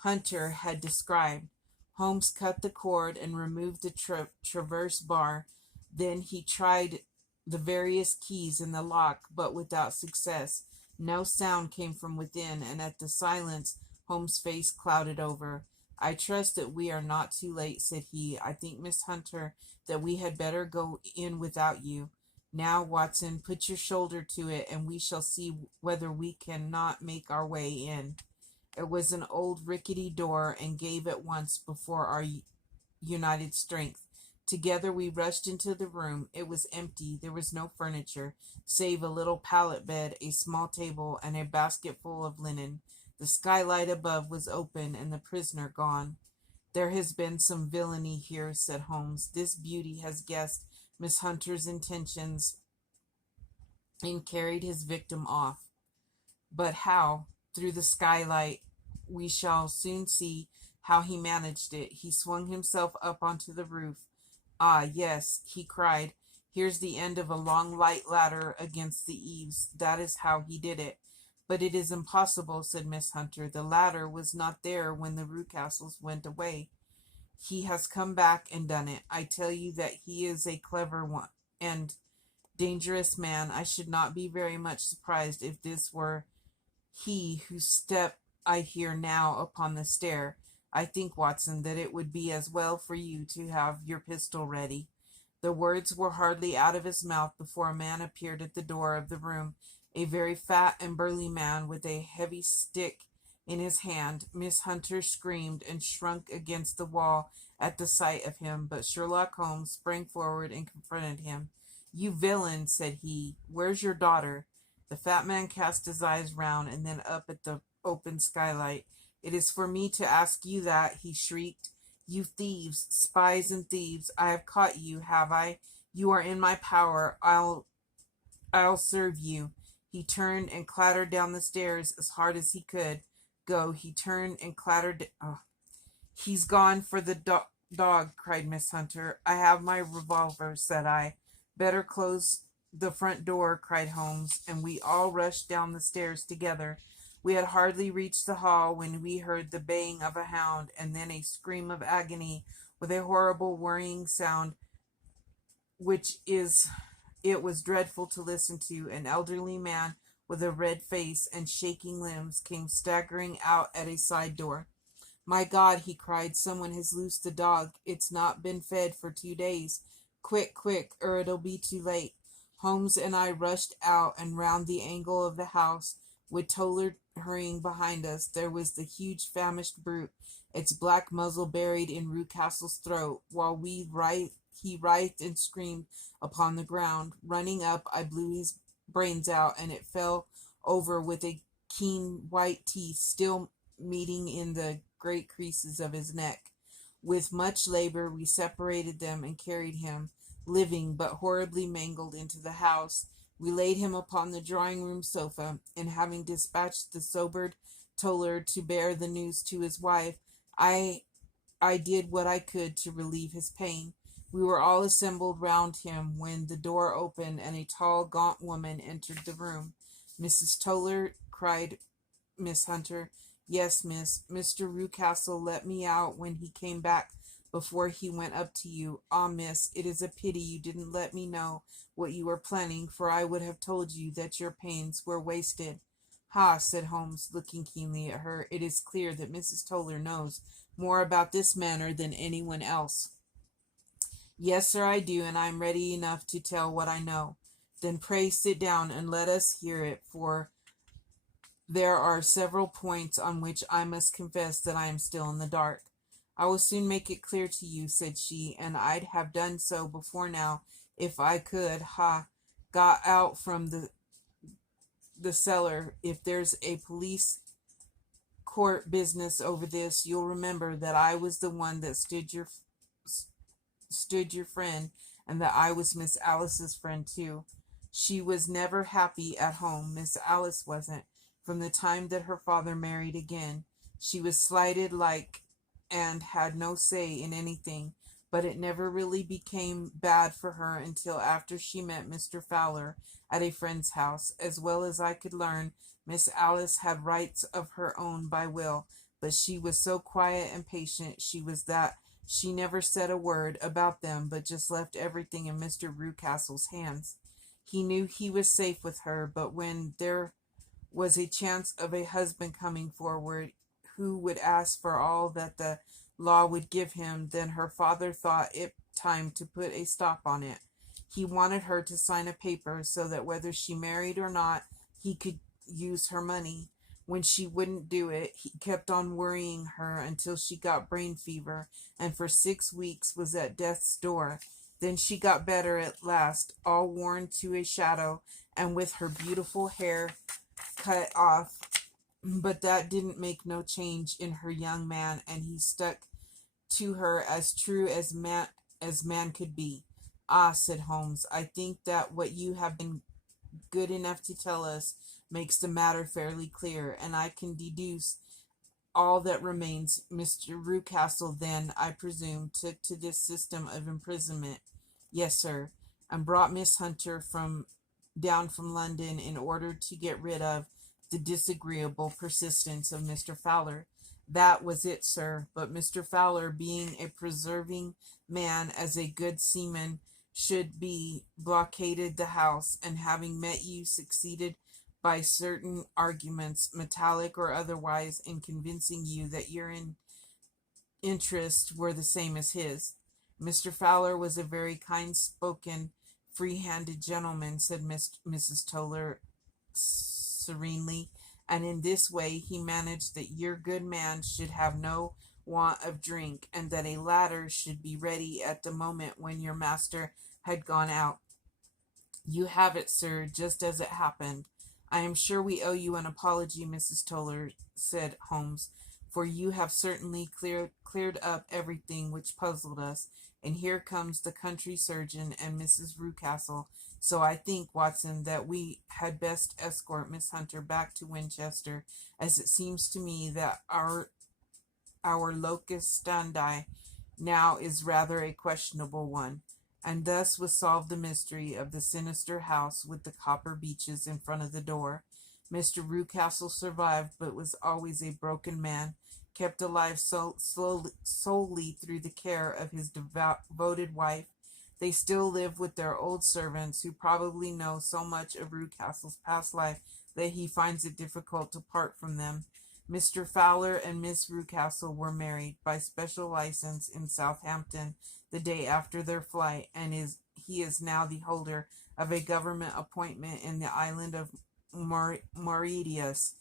Hunter had described. Holmes cut the cord and removed the traverse bar. Then he tried the various keys in the lock, but without success. No sound came from within, and at the silence Holmes' face clouded over. "I trust that we are not too late," said he. "I think, Miss Hunter, that we had better go in without you. Now, Watson, put your shoulder to it, and we shall see whether we can not make our way in." It was an old rickety door, and gave at once before our united strength. Together we rushed into the room. It was empty. There was no furniture, save a little pallet bed, a small table, and a basket full of linen. The skylight above was open, and the prisoner gone. "There has been some villainy here," said Holmes. "This beauty has guessed Miss Hunter's intentions and carried his victim off." "But how?" "Through the skylight. We shall soon see how he managed it. He swung himself up onto the roof. Ah, yes," he cried, "here's the end of a long light ladder against the eaves. That is how he did it." "But it is impossible," said Miss Hunter. "The ladder was not there when the Rucastles went away. He has come back and done it. I tell you that he is a clever one and dangerous man. I should not be very much surprised if this were he whose step I hear now upon the stair. I think, Watson, that it would be as well for you to have your pistol ready." The words were hardly out of his mouth before a man appeared at the door of the room, a very fat and burly man with a heavy stick in his hand. Miss Hunter screamed and shrunk against the wall at the sight of him, but Sherlock Holmes sprang forward and confronted him. "You villain," said he, "where's your daughter?" The fat man cast his eyes round and then up at the open skylight. "It is for me to ask you that," he shrieked. "You thieves, spies and thieves! I have caught you, have I? You are in my power. I'll serve you." He turned and clattered down the stairs as hard as he could go. He turned and clattered. Oh, "He's gone for the dog," cried Miss Hunter. "I have my revolver," said I. "Better close the front door," cried Holmes, and we all rushed down the stairs together. We had hardly reached the hall when we heard the baying of a hound, and then a scream of agony with a horrible worrying sound it was dreadful to listen to. An elderly man with a red face and shaking limbs came staggering out at a side door. "My God," he cried, "someone has loosed the dog. It's not been fed for 2 days. Quick, quick, or it'll be too late." Holmes and I rushed out and round the angle of the house, with Toller hurrying behind us. There was the huge famished brute, its black muzzle buried in Rucastle's throat, while he writhed and screamed upon the ground. Running up, I blew his brains out, and it fell over with a keen white teeth still meeting in the great creases of his neck. With much labor we separated them and carried him, living but horribly mangled, into the house. We laid him upon the drawing-room sofa, and having dispatched the sobered Toller to bear the news to his wife, I did what I could to relieve his pain. We were all assembled round him when the door opened and a tall, gaunt woman entered the room. "Mrs. Toller?" cried Miss Hunter. "Yes, miss. Mr. Rucastle let me out when he came back before he went up to you. Ah, miss, it is a pity you didn't let me know what you were planning, for I would have told you that your pains were wasted. Ha, said Holmes, looking keenly at her. It is clear that Mrs. Toller knows more about this matter than anyone else. Yes, sir, I do, and I am ready enough to tell what I know. Then pray sit down and let us hear it, for there are several points on which I must confess that I am still in the dark. I will soon make it clear to you, said she, and I'd have done so before now if I could ha got out from the cellar. If there's a police court business over this, you'll remember that I was the one that stood your friend, and that I was Miss Alice's friend too. She was never happy at home, Miss Alice wasn't, from the time that her father married again. She was slighted like and had no say in anything, but it never really became bad for her until after she met Mr. Fowler at a friend's house. As well as I could learn, Miss Alice had rights of her own by will, but she was so quiet and patient that she never said a word about them, but just left everything in Mr. Rucastle's hands. He knew he was safe with her, but when there was a chance of a husband coming forward who would ask for all that the law would give him, then her father thought it time to put a stop on it. He wanted her to sign a paper so that whether she married or not, he could use her money. When she wouldn't do it, he kept on worrying her until she got brain fever, and for 6 weeks was at death's door. Then she got better at last, all worn to a shadow, and with her beautiful hair cut off, but that didn't make no change in her young man, and he stuck to her as true as man could be. Ah, said Holmes, I think that what you have been good enough to tell us makes the matter fairly clear, and I can deduce all that remains. Mr. Rucastle then, I presume, took to this system of imprisonment. Yes, sir, and brought Miss Hunter down from London in order to get rid of the disagreeable persistence of Mr. Fowler. That was it, sir. But Mr. Fowler, being a persevering man, as a good seaman should be, blockaded the house, and having met you, succeeded by certain arguments, metallic or otherwise, in convincing you that your interests were the same as his. Mr. Fowler was a very kind-spoken, free-handed gentleman, said Mrs. Toller serenely, and in this way he managed that your good man should have no want of drink, and that a ladder should be ready at the moment when your master had gone out. You have it, sir, just as it happened. I am sure we owe you an apology, Mrs. Toller, said Holmes, for you have certainly cleared up everything which puzzled us, and here comes the country surgeon and Mrs. Rucastle. So I think, Watson, that we had best escort Miss Hunter back to Winchester, as it seems to me that our locus standi now is rather a questionable one. And thus was solved the mystery of the sinister house with the copper beeches in front of the door. Mr. Rucastle survived, but was always a broken man, kept alive solely through the care of his devoted wife. They still live with their old servants, who probably know so much of Rucastle's past life that he finds it difficult to part from them. Mr. Fowler and Miss Rucastle were married by special license in Southampton the day after their flight, and he is now the holder of a government appointment in the island of Mauritius.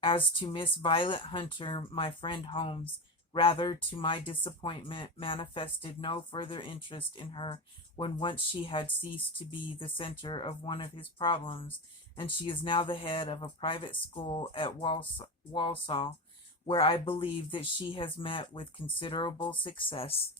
As to Miss Violet Hunter, my friend Holmes, rather to my disappointment, manifested no further interest in her when once she had ceased to be the center of one of his problems, and she is now the head of a private school at Walsall, where I believe that she has met with considerable success.